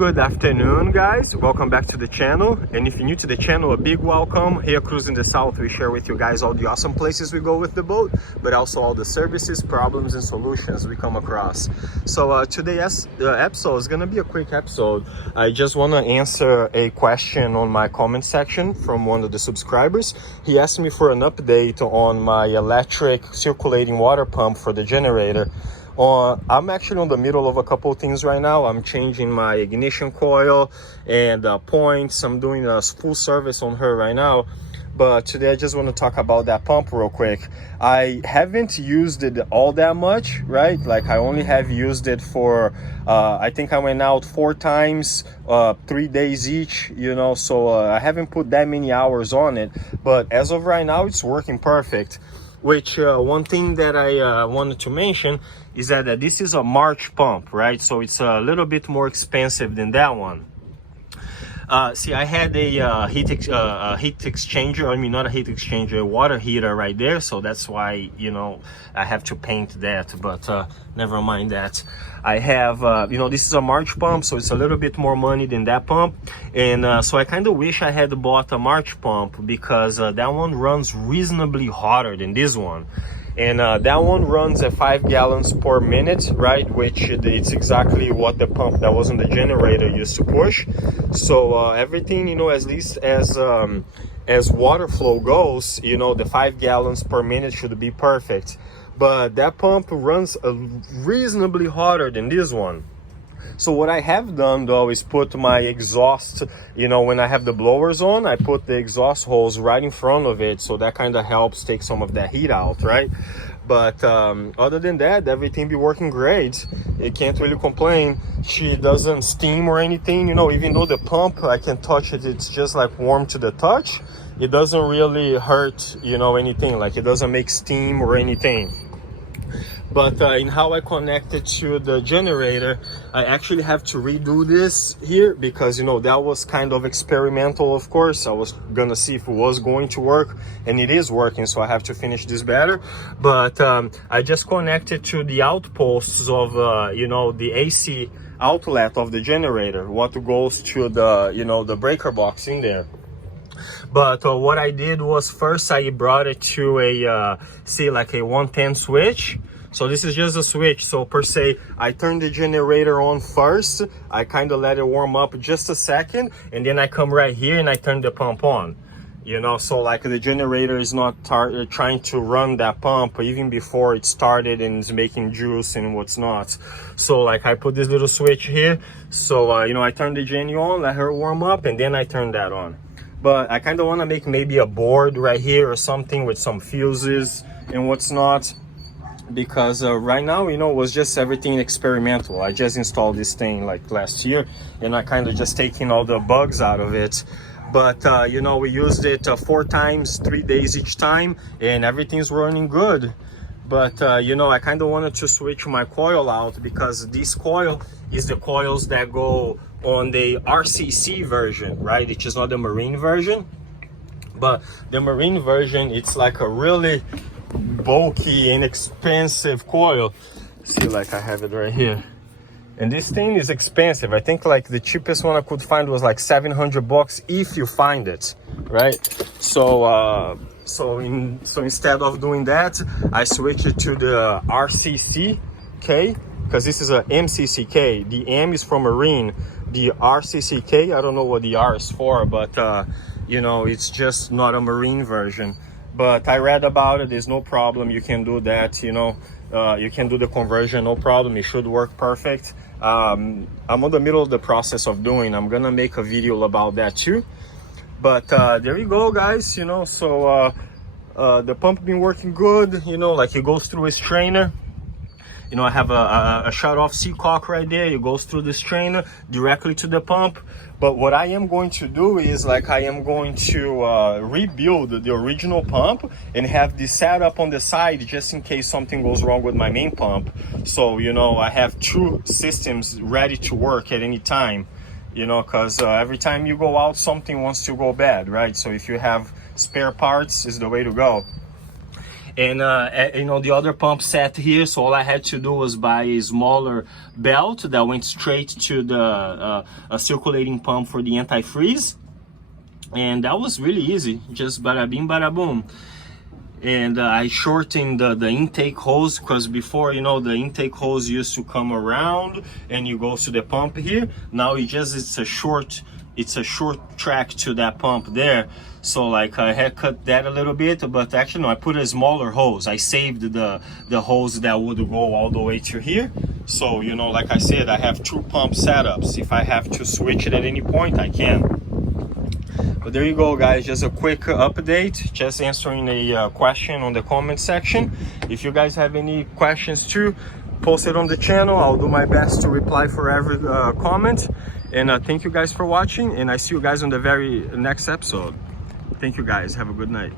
Good afternoon, guys. Welcome back to the channel. And if you're new to the channel, a big welcome. Here Cruising the South, we share with you guys all the awesome places we go with the boat, but also all the services, problems, and solutions we come across. So today's episode is gonna be a quick episode. I just want to answer a question on my comment section from one of the subscribers. He asked me for an update on my electric circulating water pump for the generator. I'm actually on the middle of a couple of things right now. I'm changing my ignition coil and points. I'm doing a full service on her right now. But today I just want to talk about that pump real quick. I haven't used it all that much, right? Like I only have used it for, I think I went out 4 times, 3 days each, you know, so I haven't put that many hours on it. But as of right now, it's working perfect. Which one thing that I wanted to mention is that this is a March pump, right? So it's a little bit more expensive than that one. See, I had a heat exchanger. I mean, not a heat exchanger, a water heater right there. So that's why, you know, I have to paint that, but never mind that. I have, you know, this is a March pump, so it's a little bit more money than that pump. And so I kind of wish I had bought a March pump because that one runs reasonably hotter than this one. And that one runs at 5 gallons per minute, right? Which it's exactly what the pump that was on the generator used to push. So everything, you know, at least as water flow goes, you know, the 5 gallons per minute should be perfect. But that pump runs reasonably hotter than this one. So what I have done though is put my exhaust, you know, when I have the blowers on, I put the exhaust hose right in front of it. So that kind of helps take some of that heat out, right? But other than that, everything be working great. You can't really complain. She doesn't steam or anything, you know, even though the pump, I can touch it, it's just like warm to the touch. It doesn't really hurt, you know, anything, like it doesn't make steam or anything. But in how I connect it to the generator, I actually have to redo this here because, you know, that was kind of experimental, of course. I was gonna see if it was going to work, and it is working, so I have to finish this better. But I just connected to the outposts of, you know, the AC outlet of the generator, what goes to the, you know, the breaker box in there. But what I did was first I brought it to a, see, like a 110 switch. So this is just a switch. So per se, I turned the generator on first. I kind of let it warm up just a second. And then I come right here and I turn the pump on. You know, so like the generator is not trying to run that pump even before it started and is making juice and what's not. So like I put this little switch here. So, you know, I turn the Jenny on, let her warm up, and then I turn that on. But I kind of want to make maybe a board right here or something with some fuses and what's not. Because right now, you know, it was just everything experimental. I just installed this thing like last year and I kind of just taking all the bugs out of it. But you know, we used it 4 times, 3 days each time, and everything's running good. But you know, I kind of wanted to switch my coil out because this coil is the coils that go on the RCC version, right? Which is not the marine version. But the marine version, it's like a really bulky and expensive coil. See, like I have it right here, and this thing is expensive. I think like the cheapest one I could find was like $700 if you find it, right? So so instead of doing that, I switched it to the RCCK because this is a MCCK. The M is for marine, the RCCK, I don't know what the R is for, but you know, it's just not a marine version. But I read about it, there's no problem, you can do that, you know, you can do the conversion, no problem, it should work perfect. I'm on the middle of the process of doing, I'm gonna make a video about that too. But there you go, guys, you know, so the pump been working good, you know, like it goes through a strainer. You know, I have a shut-off seacock right there. It goes through the strainer directly to the pump. But what I am going to do is, like, I am going to rebuild the original pump and have this set up on the side just in case something goes wrong with my main pump. So, you know, I have 2 systems ready to work at any time. You know, because every time you go out, something wants to go bad, right? So if you have spare parts, is the way to go. And you know, the other pump sat here, so all I had to do was buy a smaller belt that went straight to the circulating pump for the antifreeze, and that was really easy, just bada bing bada boom. And I shortened the intake hose, because before, you know, the intake hose used to come around and you go to the pump here. Now it's a short track to that pump there. So like I had cut that a little bit, but actually no, I put a smaller hose. I saved the hose that would go all the way to here. So, you know, like I said, I have 2 pump setups. If I have to switch it at any point, I can. But there you go, guys, just a quick update, just answering a question on the comment section. If you guys have any questions too, post it on the channel. I'll do my best to reply for every comment. And thank you guys for watching, and I see you guys on the very next episode. Thank you guys, have a good night.